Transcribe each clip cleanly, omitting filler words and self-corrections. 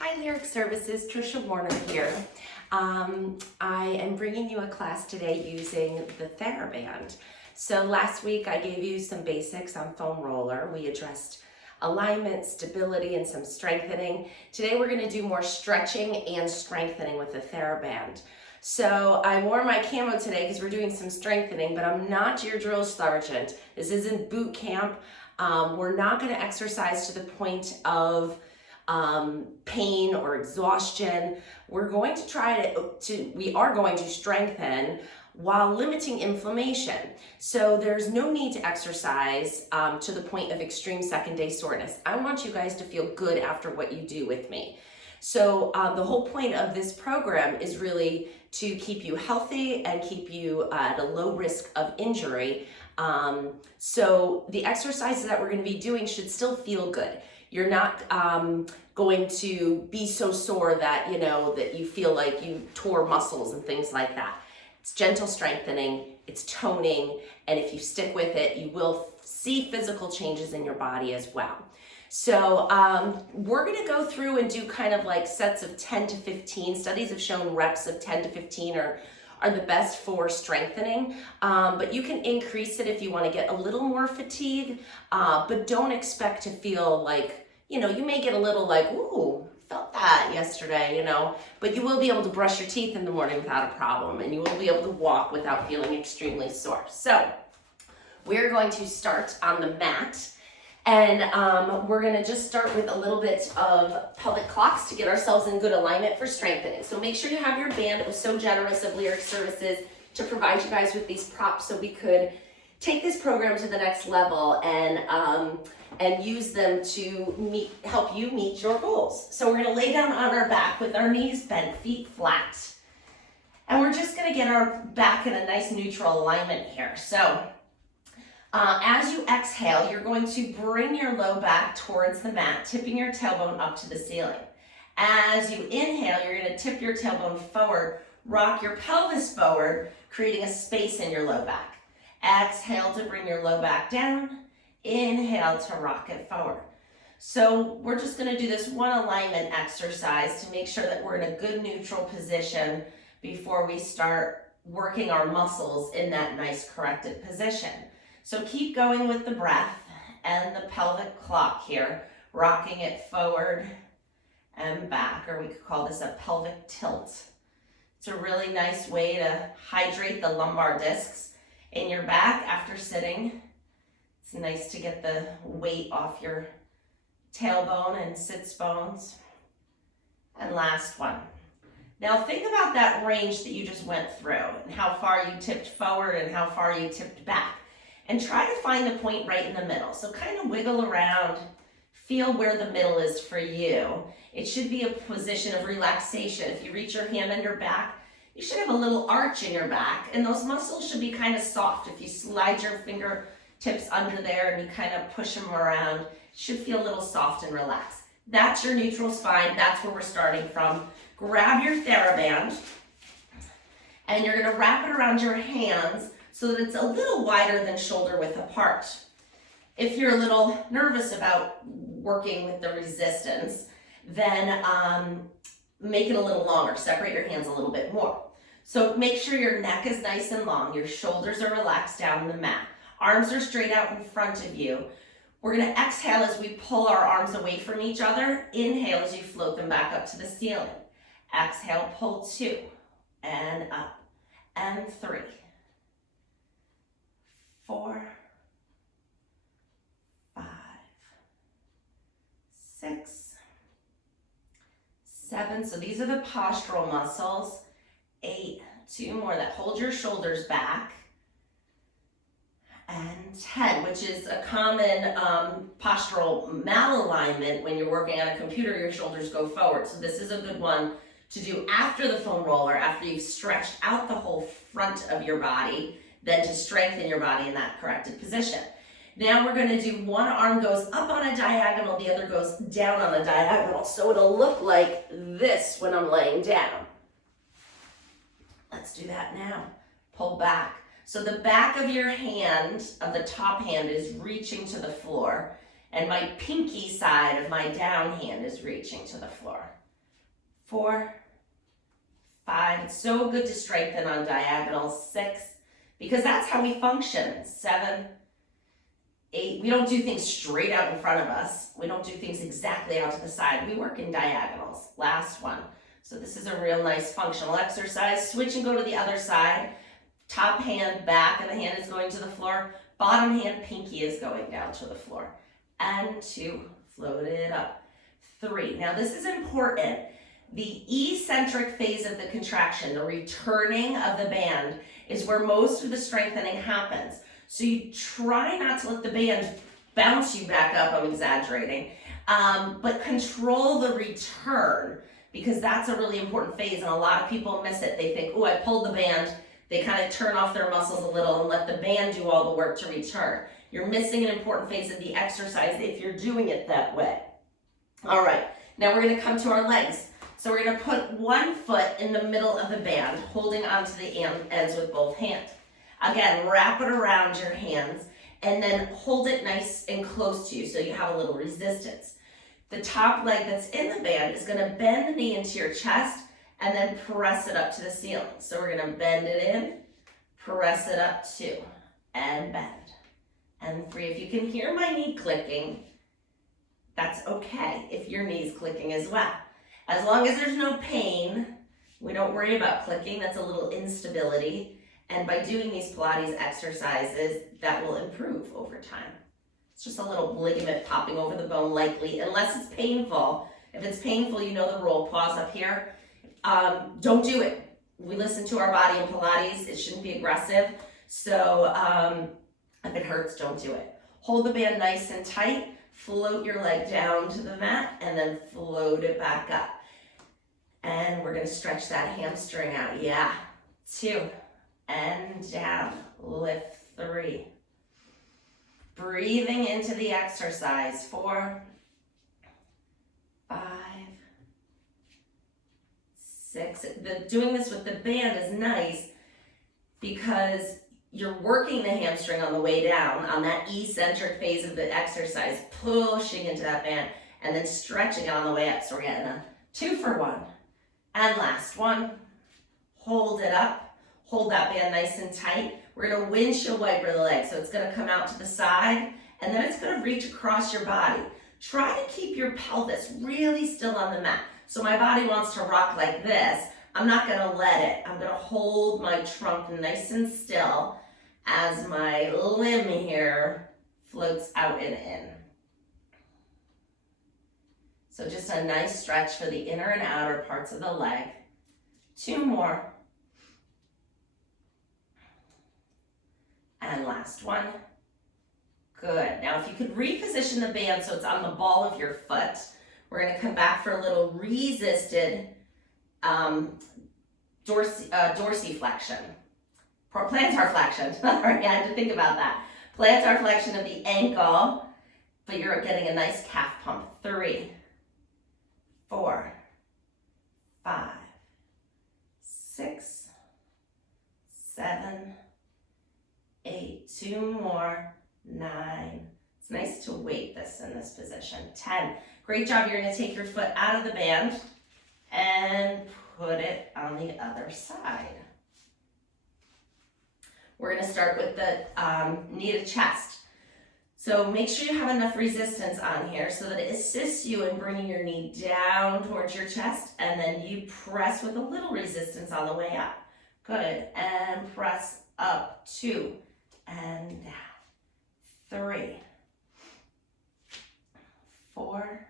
Hi Lyric Services, Trisha Warner here. I am bringing you a class today using the TheraBand. So last week I gave you some basics on foam roller. We addressed alignment, stability, and some strengthening. Today we're going to do more stretching and strengthening with the TheraBand. So I wore my camo today because we're doing some strengthening, but I'm not your drill sergeant. This isn't boot camp. We're not going to exercise to the point of pain or exhaustion. We're going to try we are going to strengthen while limiting inflammation. So there's no need to exercise to the point of extreme second day soreness. I want you guys to feel good after what you do with me. So the whole point of this program is really to keep you healthy and keep you at a low risk of injury. So the exercises that we're going to be doing should still feel good. You're not going to be so sore that that you feel like you tore muscles and things like that. It's gentle strengthening, it's toning, and if you stick with it, you will see physical changes in your body as well. So we're going to go through and do kind of like sets of 10 to 15. Studies have shown reps of 10 to 15 are the best for strengthening, but you can increase it if you want to get a little more fatigue, but don't expect to feel like, you may get a little like, ooh, felt that yesterday, but you will be able to brush your teeth in the morning without a problem, and you will be able to walk without feeling extremely sore. So we're going to start on the mat, and we're going to just start with a little bit of pelvic clocks to get ourselves in good alignment for strengthening. So make sure you have your band. It was so generous of Lyric Services to provide you guys with these props so we could take this program to the next level and use them to help you meet your goals. So we're going to lay down on our back with our knees bent, feet flat. And we're just going to get our back in a nice neutral alignment here. So as you exhale, you're going to bring your low back towards the mat, tipping your tailbone up to the ceiling. As you inhale, you're going to tip your tailbone forward, rock your pelvis forward, creating a space in your low back. Exhale to bring your low back down. Inhale to rock it forward. So we're just going to do this one alignment exercise to make sure that we're in a good neutral position before we start working our muscles in that nice corrected position. So keep going with the breath and the pelvic clock here, rocking it forward and back, or we could call this a pelvic tilt. It's a really nice way to hydrate the lumbar discs in your back after sitting. It's nice to get the weight off your tailbone and sits bones. And last one. Now think about that range that you just went through and how far you tipped forward and how far you tipped back. And try to find the point right in the middle. So kind of wiggle around, feel where the middle is for you. It should be a position of relaxation. If you reach your hand under back, you should have a little arch in your back, and those muscles should be kind of soft. If you slide your fingertips under there and you kind of push them around, it should feel a little soft and relaxed. That's your neutral spine. That's where we're starting from. Grab your TheraBand, and you're going to wrap it around your hands so that it's a little wider than shoulder width apart. If you're a little nervous about working with the resistance, then make it a little longer. Separate your hands a little bit more. So make sure your neck is nice and long. Your shoulders are relaxed down the mat. Arms are straight out in front of you. We're going to exhale as we pull our arms away from each other. Inhale as you float them back up to the ceiling. Exhale, pull 2 and up, and 3, 4, 5, 6, 7. So these are the postural muscles. 8, 2 more that hold your shoulders back. And 10, which is a common postural malalignment. When you're working on a computer, your shoulders go forward. So this is a good one to do after the foam roller, after you've stretched out the whole front of your body, then to strengthen your body in that corrected position. Now we're going to do one arm goes up on a diagonal, the other goes down on a diagonal. So it'll look like this when I'm laying down. Let's do that now. Pull back. So the back of your hand, of the top hand, is reaching to the floor, and my pinky side of my down hand is reaching to the floor. 4, 5. It's so good to strengthen on diagonals. 6, because that's how we function. 7, 8. We don't do things straight out in front of us. We don't do things exactly out to the side. We work in diagonals. Last one. So this is a real nice functional exercise. Switch and go to the other side. Top hand, back of the hand is going to the floor. Bottom hand, pinky is going down to the floor. And 2, float it up. 3. Now this is important. The eccentric phase of the contraction, the returning of the band, is where most of the strengthening happens. So you try not to let the band bounce you back up, I'm exaggerating, but control the return, because that's a really important phase and a lot of people miss it. They think, oh, I pulled the band. They kind of turn off their muscles a little and let the band do all the work to return. You're missing an important phase of the exercise if you're doing it that way. All right, now we're gonna come to our legs. So we're gonna put one foot in the middle of the band, holding onto the ends with both hands. Again, wrap it around your hands and then hold it nice and close to you so you have a little resistance. The top leg that's in the band is gonna bend the knee into your chest and then press it up to the ceiling. So we're gonna bend it in, press it up 2, and bend. And 3, if you can hear my knee clicking, that's okay if your knee's clicking as well. As long as there's no pain, we don't worry about clicking, that's a little instability. And by doing these Pilates exercises, that will improve over time. It's just a little ligament popping over the bone likely, unless it's painful. If it's painful, you know the rule, pause up here. Don't do it. We listen to our body in Pilates, it shouldn't be aggressive. So if it hurts, don't do it. Hold the band nice and tight, float your leg down to the mat, and then float it back up. And we're gonna stretch that hamstring out, yeah. 2, and down, lift 3. Breathing into the exercise, 4, 5, 6. Doing this with the band is nice because you're working the hamstring on the way down on that eccentric phase of the exercise, pushing into that band and then stretching it on the way up. So we're getting a 2 for 1. And last one, hold it up, hold that band nice and tight. We're gonna windshield wiper the leg. So it's gonna come out to the side and then it's gonna reach across your body. Try to keep your pelvis really still on the mat. So my body wants to rock like this. I'm not gonna let it. I'm gonna hold my trunk nice and still as my limb here floats out and in. So just a nice stretch for the inner and outer parts of the leg. 2 more. And last one. Good. Now if you could reposition the band so it's on the ball of your foot, we're gonna come back for a little resisted dorsiflexion. Plantar flexion. Sorry, I had to think about that. Plantar flexion of the ankle, but you're getting a nice calf pump. 3, 4, 5, 6, 7, 8. 2 more. 9. It's nice to weight this in this position. 10. Great job. You're going to take your foot out of the band and put it on the other side. We're going to start with the knee to chest. So make sure you have enough resistance on here so that it assists you in bringing your knee down towards your chest, and then you press with a little resistance on the way up. Good. And press up. 2 and down. 3, 4,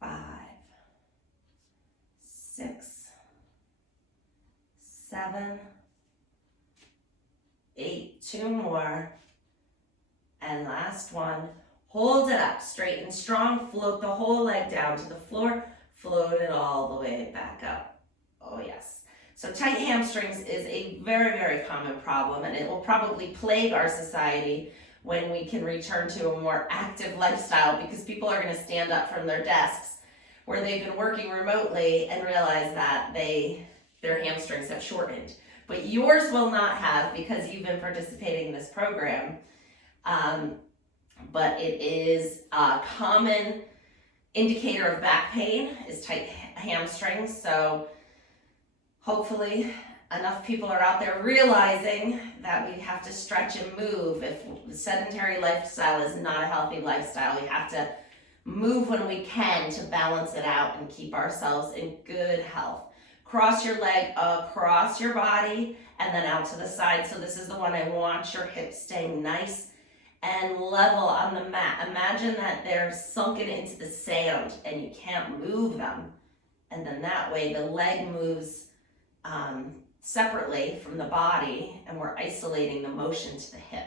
5, 6, 7, 8. 2 more. And last one. Hold it up straight and strong. Float the whole leg down to the floor. Float it all the way back up. Oh yes. So tight hamstrings is a very, very common problem, and it will probably plague our society when we can return to a more active lifestyle, because people are going to stand up from their desks where they've been working remotely and realize that their hamstrings have shortened. But yours will not have, because you've been participating in this program. But it is common indicator of back pain is tight hamstrings. So hopefully enough people are out there realizing that we have to stretch and move. If the sedentary lifestyle is not a healthy lifestyle, we have to move when we can to balance it out and keep ourselves in good health. Cross your leg across your body and then out to the side. So this is the one I want your hips staying nice and level on the mat. Imagine that they're sunken into the sand and you can't move them. And then that way the leg moves separately from the body and we're isolating the motion to the hip.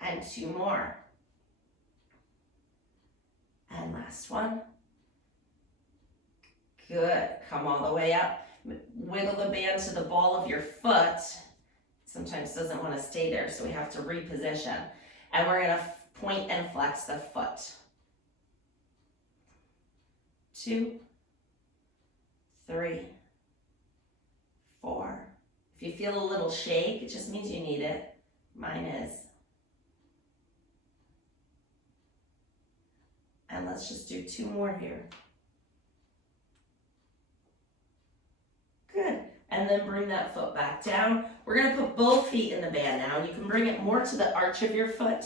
And 2 more. And last one. Good. Come all the way up. Wiggle the band to the ball of your foot. Sometimes doesn't want to stay there, so we have to reposition. And we're going to point and flex the foot. 2, 3, 4. If you feel a little shake, it just means you need it. Mine is. And let's just do 2 more here. Good. And then bring that foot back down. We're going to put both feet in the band now. And you can bring it more to the arch of your foot,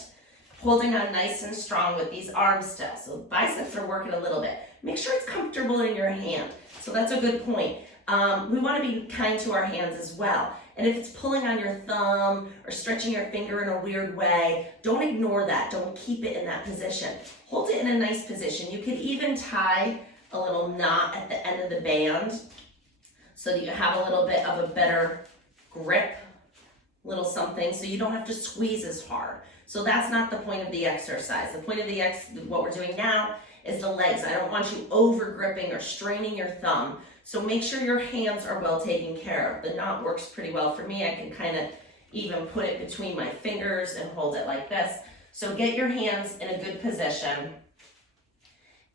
holding on nice and strong with these arms still. So biceps are working a little bit. Make sure it's comfortable in your hand. So that's a good point. We want to be kind to our hands as well. And if it's pulling on your thumb or stretching your finger in a weird way, don't ignore that. Don't keep it in that position. Hold it in a nice position. You could even tie a little knot at the end of the band so that you have a little bit of a better grip, little something, so you don't have to squeeze as hard. So that's not the point of the exercise. The point of what we're doing now is the legs. I don't want you over gripping or straining your thumb. So make sure your hands are well taken care of. The knot works pretty well for me. I can kind of even put it between my fingers and hold it like this. So get your hands in a good position.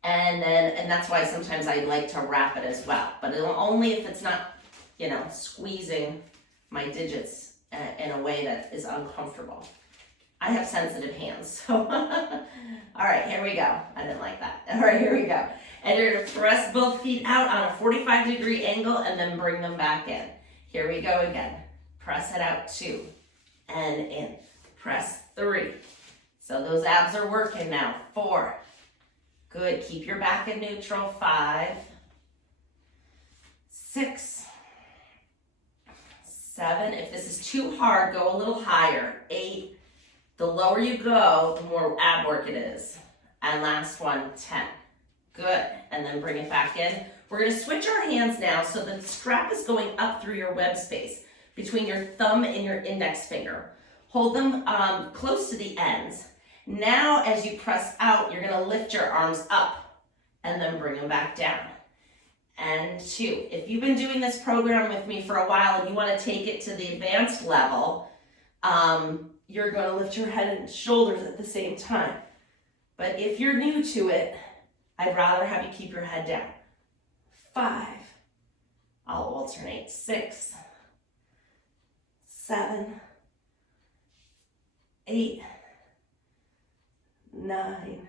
And that's why sometimes I like to wrap it as well. But only if it's not, squeezing my digits in a way that is uncomfortable. I have sensitive hands, so. All right, here we go. I didn't like that. All right, here we go. And you're gonna press both feet out on a 45-degree angle and then bring them back in. Here we go again. Press it out 2 and in. Press 3. So those abs are working now. 4. Good, keep your back in neutral. 5, 6, 7. If this is too hard, go a little higher. 8. The lower you go, the more ab work it is. And last one, 10. Good, and then bring it back in. We're gonna switch our hands now so the strap is going up through your web space between your thumb and your index finger. Hold them close to the ends. Now, as you press out, you're gonna lift your arms up and then bring them back down. And 2. If you've been doing this program with me for a while and you wanna take it to the advanced level, you're gonna lift your head and shoulders at the same time. But if you're new to it, I'd rather have you keep your head down. 5. I'll alternate. 6, 7, 8, 9,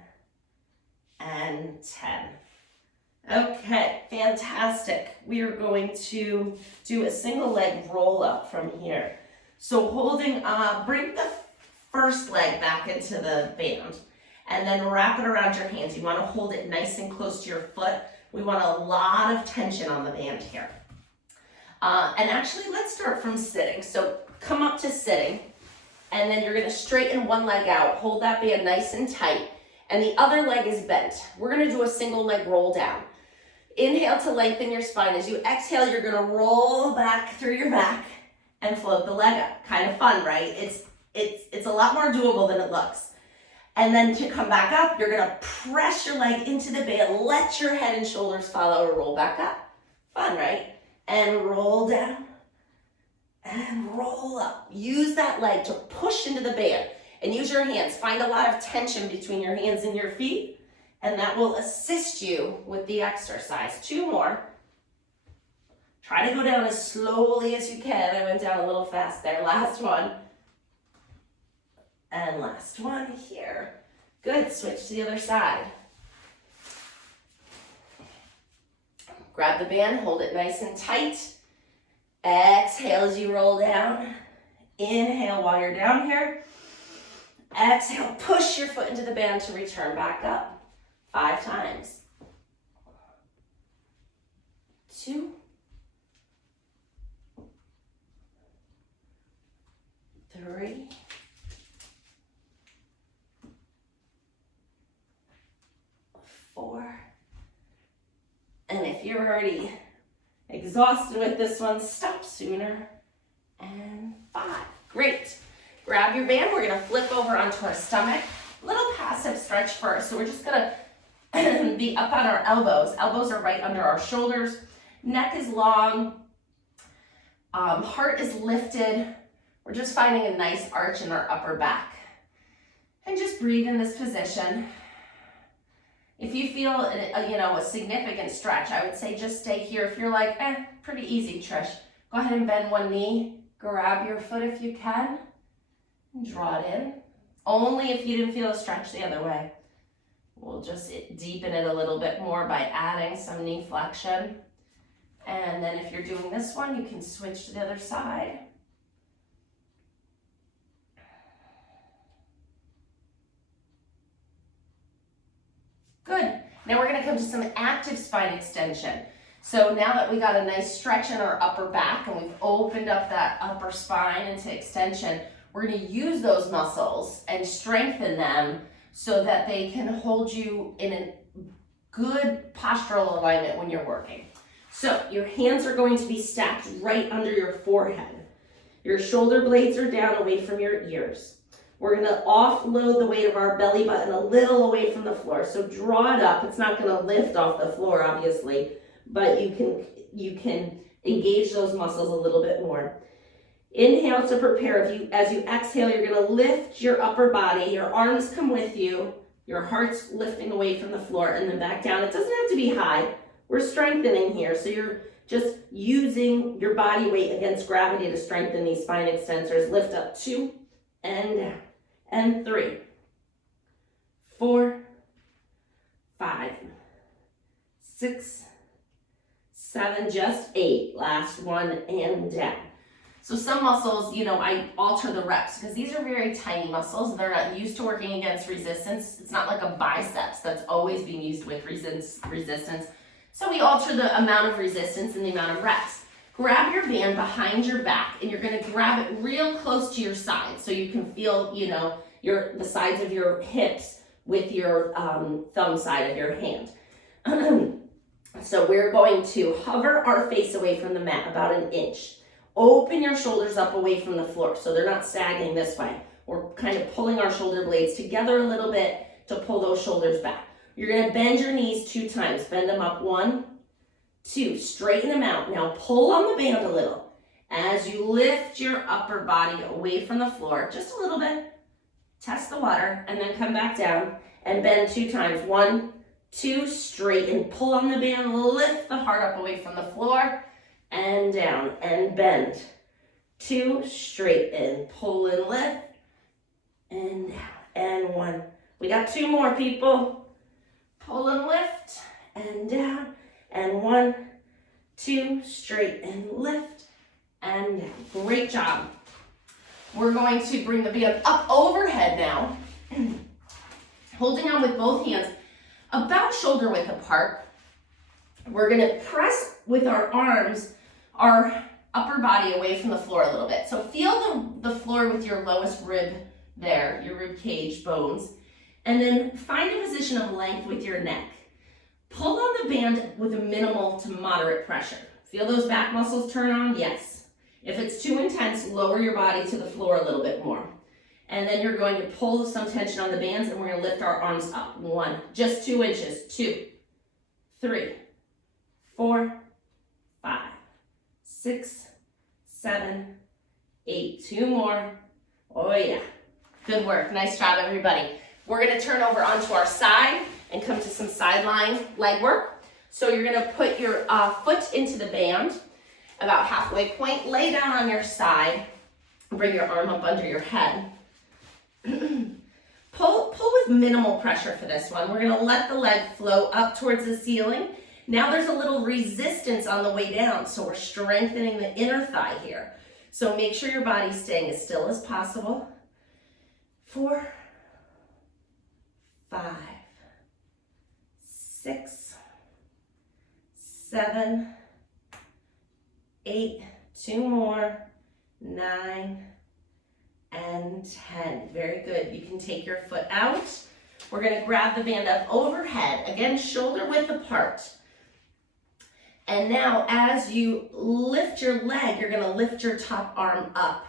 and 10. Okay, fantastic. We are going to do a single leg roll up from here. So bring the first leg back into the band and then wrap it around your hands. You want to hold it nice and close to your foot. We want a lot of tension on the band here. And actually, let's start from sitting. So come up to sitting, and then you're going to straighten one leg out. Hold that band nice and tight, and the other leg is bent. We're going to do a single leg roll down. Inhale to lengthen your spine. As you exhale, you're going to roll back through your back and float the leg up. Kind of fun, right? It's a lot more doable than it looks. And then to come back up, you're gonna press your leg into the band, let your head and shoulders follow, or roll back up. Fun, right? And roll down and roll up. Use that leg to push into the band and use your hands. Find a lot of tension between your hands and your feet, and that will assist you with the exercise. 2 more. Try to go down as slowly as you can. I went down a little fast there. Last one. And last one here. Good, switch to the other side. Grab the band, hold it nice and tight. Exhale as you roll down. Inhale while you're down here. Exhale, push your foot into the band to return back up. 5 times. 2. 3. 4. And if you're already exhausted with this one, stop sooner. And 5. Great. Grab your band. We're going to flip over onto our stomach. Little passive stretch first. So we're just going to be up on our elbows. Elbows are right under our shoulders. Neck is long. Heart is lifted. We're just finding a nice arch in our upper back. And just breathe in this position. If you feel a significant stretch, I would say just stay here. If you're like, pretty easy, Trish, go ahead and bend one knee. Grab your foot if you can. And draw it in. Only if you didn't feel a stretch the other way. We'll just deepen it a little bit more by adding some knee flexion. And then if you're doing this one, you can switch to the other side. Good. Now we're going to come to some active spine extension. So now that we got a nice stretch in our upper back and we've opened up that upper spine into extension, we're going to use those muscles and strengthen them so that they can hold you in a good postural alignment when you're working. So your hands are going to be stacked right under your forehead. Your shoulder blades are down away from your ears. We're going to offload the weight of our belly button a little away from the floor. So draw it up. It's not going to lift off the floor, obviously, but you can engage those muscles a little bit more. Inhale to prepare. As you exhale, you're going to lift your upper body. Your arms come with you. Your heart's lifting away from the floor and then back down. It doesn't have to be high. We're strengthening here. So you're just using your body weight against gravity to strengthen these spine extensors. Lift up 2 and down. And 3, 4, 5, 6, 7, just 8. Last one and down. So some muscles, I alter the reps because these are very tiny muscles. They're not used to working against resistance. It's not like a biceps that's always being used with resistance. So we alter the amount of resistance and the amount of reps. Grab your band behind your back and you're going to grab it real close to your side so you can feel, the sides of your hips with your thumb side of your hand. So we're going to hover our face away from the mat about 1 inch. Open your shoulders up away from the floor so they're not sagging this way. We're kind of pulling our shoulder blades together a little bit to pull those shoulders back. You're going to bend your knees 2 times. Bend them up 1, 2. Straighten them out. Now pull on the band a little. As you lift your upper body away from the floor, just a little bit. Test the water and then come back down and bend 2 times. 1, 2, straighten. Pull on the band. Lift the heart up away from the floor and down and bend. 2, straighten. Pull and lift and down and 1. We got 2 more, people. Pull and lift and down and 1, 2, straighten, lift and down. Great job. We're going to bring the band up overhead now, holding on with both hands about shoulder width apart. We're going to press with our arms our upper body away from the floor a little bit. So feel the floor with your lowest rib there, your rib cage bones, and then find a position of length with your neck. Pull on the band with a minimal to moderate pressure. Feel those back muscles turn on? Yes. If it's too intense, lower your body to the floor a little bit more. And then you're going to pull some tension on the bands and we're going to lift our arms up. 1, just 2 inches. 2, 3, 4, 5, 6, 7, 8. 2 more. Oh yeah. Good work. Nice job, everybody. We're going to turn over onto our side and come to some sideline leg work. So you're going to put your foot into the band, about halfway point. Lay down on your side. Bring your arm up under your head. Pull with minimal pressure for this one. We're going to let the leg flow up towards the ceiling Now there's a little resistance on the way down, so we're strengthening the inner thigh here. So make sure your body's staying as still as possible. 4, 5, 6, 7, 8, 2 more, 9, and 10. Very good. You can take your foot out. We're going to grab the band up overhead. Again, shoulder width apart. And now as you lift your leg, you're going to lift your top arm up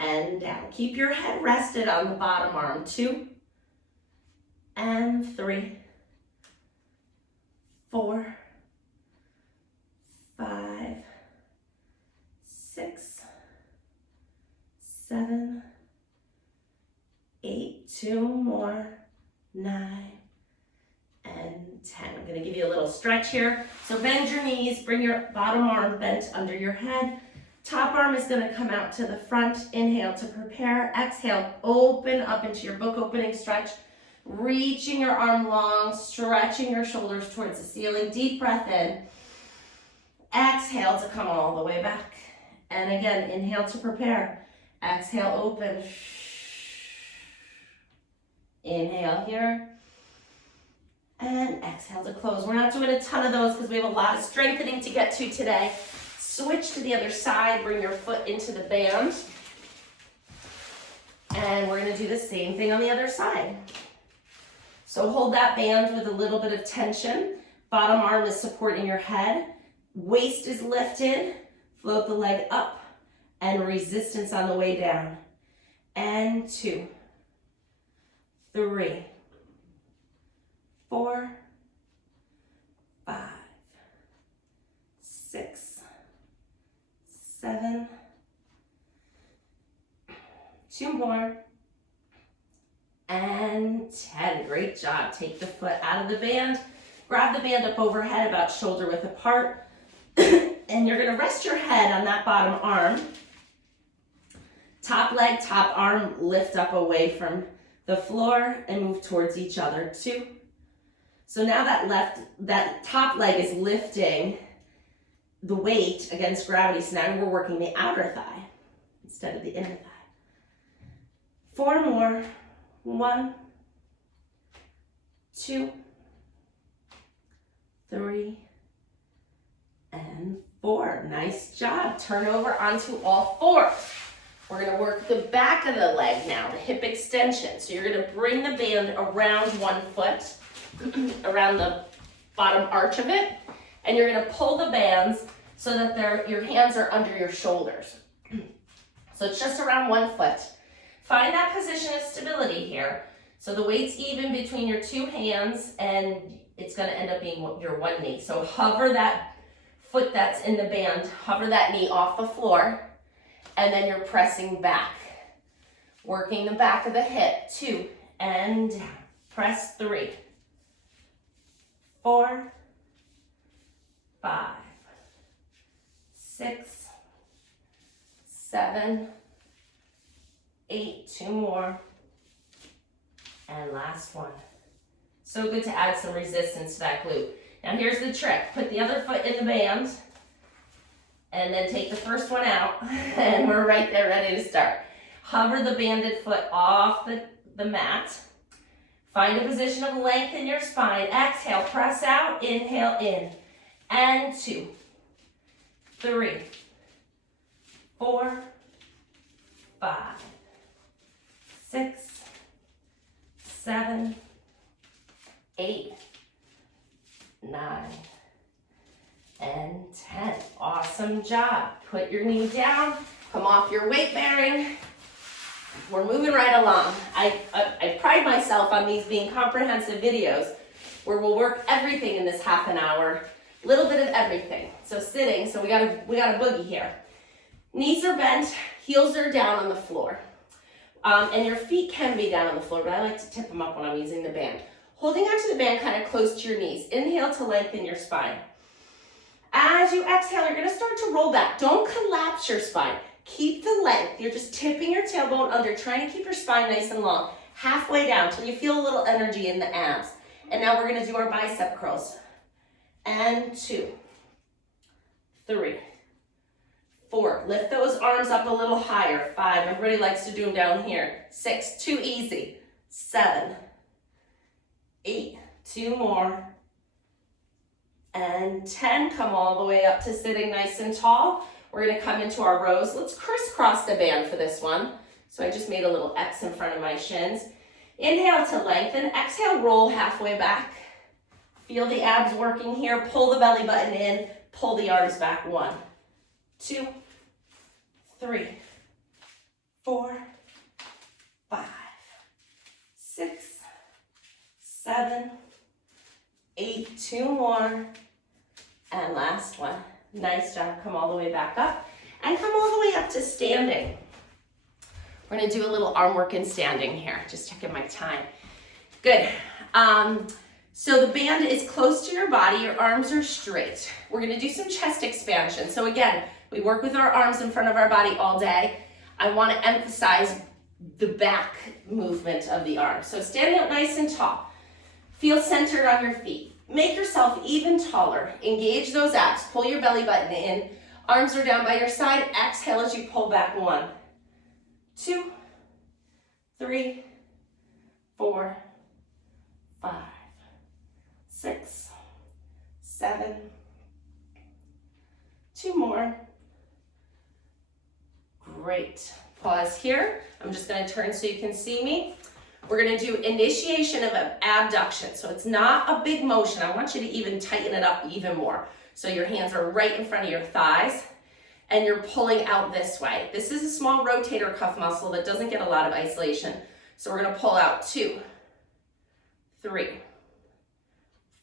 and down. Keep your head rested on the bottom arm. 2 and 3, 4, 5, 6, 7, 8, 2 more, 9, and 10. I'm going to give you a little stretch here. So bend your knees, bring your bottom arm bent under your head. Top arm is going to come out to the front. Inhale to prepare. Exhale, open up into your book opening stretch. Reaching your arm long, stretching your shoulders towards the ceiling. Deep breath in. Exhale to come all the way back. And again, inhale to prepare. Exhale, open. Inhale here. And exhale to close. We're not doing a ton of those because we have a lot of strengthening to get to today. Switch to the other side. Bring your foot into the band. And we're going to do the same thing on the other side. So hold that band with a little bit of tension. Bottom arm is supporting your head. Waist is lifted. Float the leg up. And resistance on the way down. And 2, 3, 4, 5, 6, 7, 2 more, and 10. Great job. Take the foot out of the band. Grab the band up overhead, about shoulder width apart. And you're going to rest your head on that bottom arm. Top leg, top arm, lift up away from the floor and move towards each other. 2. So now that top leg is lifting the weight against gravity. So now we're working the outer thigh instead of the inner thigh. 4 more. 1, 2, 3, and 4. Nice job. Turn over onto all 4s. We're going to work the back of the leg now, the hip extension. So you're going to bring the band around one foot, around the bottom arch of it, and you're going to pull the bands so that your hands are under your shoulders. So it's just around 1 foot. Find that position of stability here. So the weight's even between your 2 hands, and it's going to end up being your 1 knee. So hover that foot that's in the band, hover that knee off the floor, and then you're pressing back. Working the back of the hip. 2 and down. Press 3, 4, 5, 6, 7, 8, 2 more, and last one. So good to add some resistance to that glute. Now here's the trick. Put the other foot in the band, and then take the first one out, and we're right there ready to start. Hover the banded foot off the mat. Find a position of length in your spine. Exhale, press out, inhale in, and 2, 3, 4, 5, 6, 7, 8, 9, and 10. Awesome job. Put your knee down, come off your weight bearing. We're moving right along. I pride myself on these being comprehensive videos where we'll work everything in this half an hour, a little bit of everything. So sitting, so we got a boogie here. Knees are bent, heels are down on the floor. And your feet can be down on the floor, but I like to tip them up when I'm using the band. Holding onto the band kind of close to your knees. Inhale to lengthen your spine. As you exhale, you're going to start to roll back. Don't collapse your spine. Keep the length. You're just tipping your tailbone under, trying to keep your spine nice and long. Halfway down till you feel a little energy in the abs. And now we're going to do our bicep curls. and 2, 3, 4. Lift those arms up a little higher. 5. Everybody likes to do them down here. 6. Too easy. 7, 8. 2 more. And 10. Come all the way up to sitting nice and tall. We're going to come into our rows. Let's crisscross the band for this one. So I just made a little X in front of my shins. Inhale to lengthen. Exhale, roll halfway back. Feel the abs working here. Pull the belly button in. Pull the arms back. 1, 2, 3, 4, 5, 6, 7, 8. 2 more. And last one. Nice job. Come all the way back up. And come all the way up to standing. We're going to do a little arm work in standing here. Just checking my time. Good. So the band is close to your body. Your arms are straight. We're going to do some chest expansion. So again, we work with our arms in front of our body all day. I want to emphasize the back movement of the arms. So standing up nice and tall. Feel centered on your feet. Make yourself even taller. Engage those abs. Pull your belly button in. Arms are down by your side. Exhale as you pull back. 1, 2, 3, 4, 5, 6, 7. 2 more. Great. Pause here. I'm just going to turn so you can see me. We're going to do initiation of abduction. So it's not a big motion. I want you to even tighten it up even more. So your hands are right in front of your thighs and you're pulling out this way. This is a small rotator cuff muscle that doesn't get a lot of isolation. So we're going to pull out 2, 3,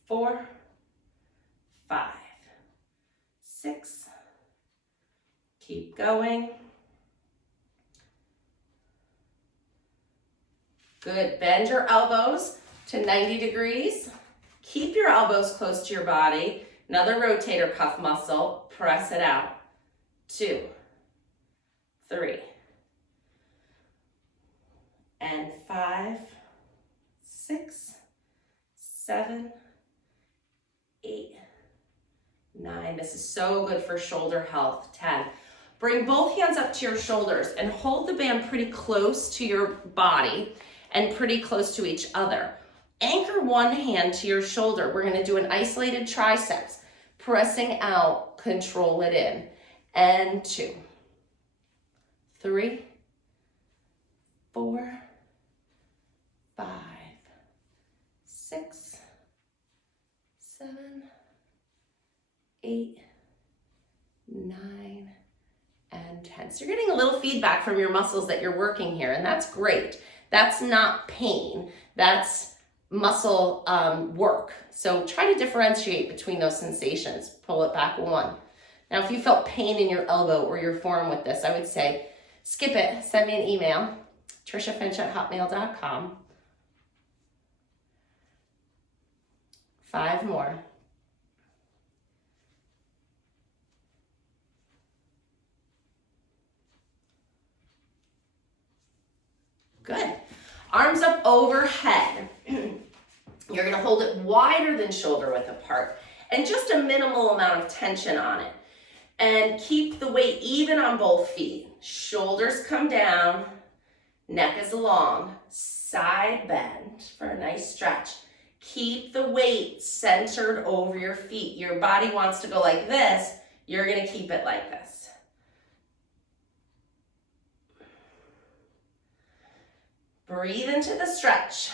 4, 5, 6. Keep going. Good. Bend your elbows to 90 degrees. Keep your elbows close to your body. Another rotator cuff muscle. Press it out. 2, 3, and 5, 6, 7, 8, 9. This is so good for shoulder health. 10. Bring both hands up to your shoulders and hold the band pretty close to your body and pretty close to each other. Anchor one hand to your shoulder. We're going to do an isolated triceps. Pressing out, control it in. And 2, 3, 4, 5, 6, 7, 8, 9, and 10. So you're getting a little feedback from your muscles that you're working here, and that's great. That's not pain. That's muscle work. So try to differentiate between those sensations. Pull it back. 1. Now, if you felt pain in your elbow or your forearm with this, I would say skip it. Send me an email, triciafinch@hotmail.com. 5 more. Good. Arms up overhead. You're going to hold it wider than shoulder width apart and just a minimal amount of tension on it. And keep the weight even on both feet. Shoulders come down, neck is long, side bend for a nice stretch. Keep the weight centered over your feet. Your body wants to go like this. You're going to keep it like this. Breathe into the stretch.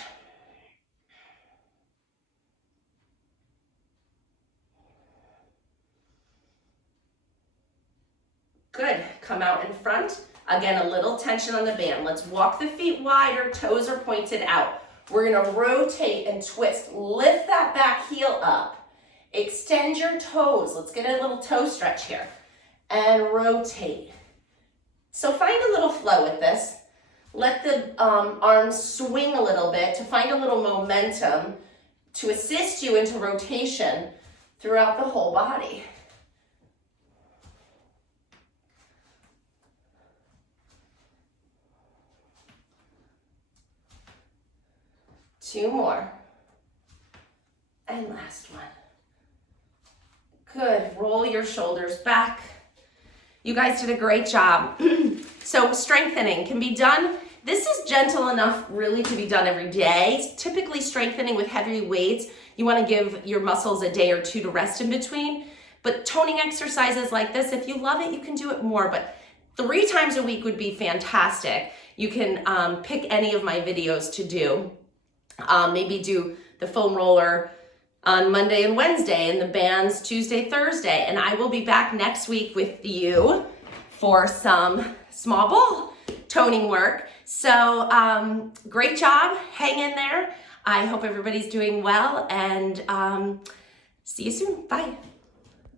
Good. Come out in front. Again, a little tension on the band. Let's walk the feet wider. Toes are pointed out. We're going to rotate and twist. Lift that back heel up. Extend your toes. Let's get a little toe stretch here. And rotate. So find a little flow with this. Let the arms swing a little bit to find a little momentum to assist you into rotation throughout the whole body. Two more. And last one. Good. Roll your shoulders back. You guys did a great job. So strengthening can be done. This is gentle enough really to be done every day. Typically strengthening with heavy weights, you want to give your muscles a day or two to rest in between. But toning exercises like this, if you love it, you can do it more. But 3 times a week would be fantastic. You can pick any of my videos to do. Maybe do the foam roller on Monday and Wednesday and the bands Tuesday, Thursday. And I will be back next week with you for some small ball toning work. So great job. Hang in there. I hope everybody's doing well, and see you soon. Bye.